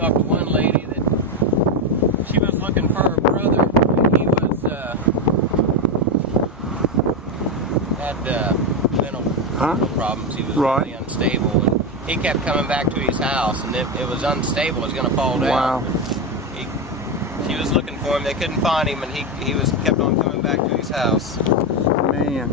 talked to one lady that she was looking for her brother. And he was had mental problems. He was really unstable, and he kept coming back to his house, and it was unstable. It was going to fall down. Wow. She was looking for him. They couldn't find him, and he kept on coming back to his house. Man.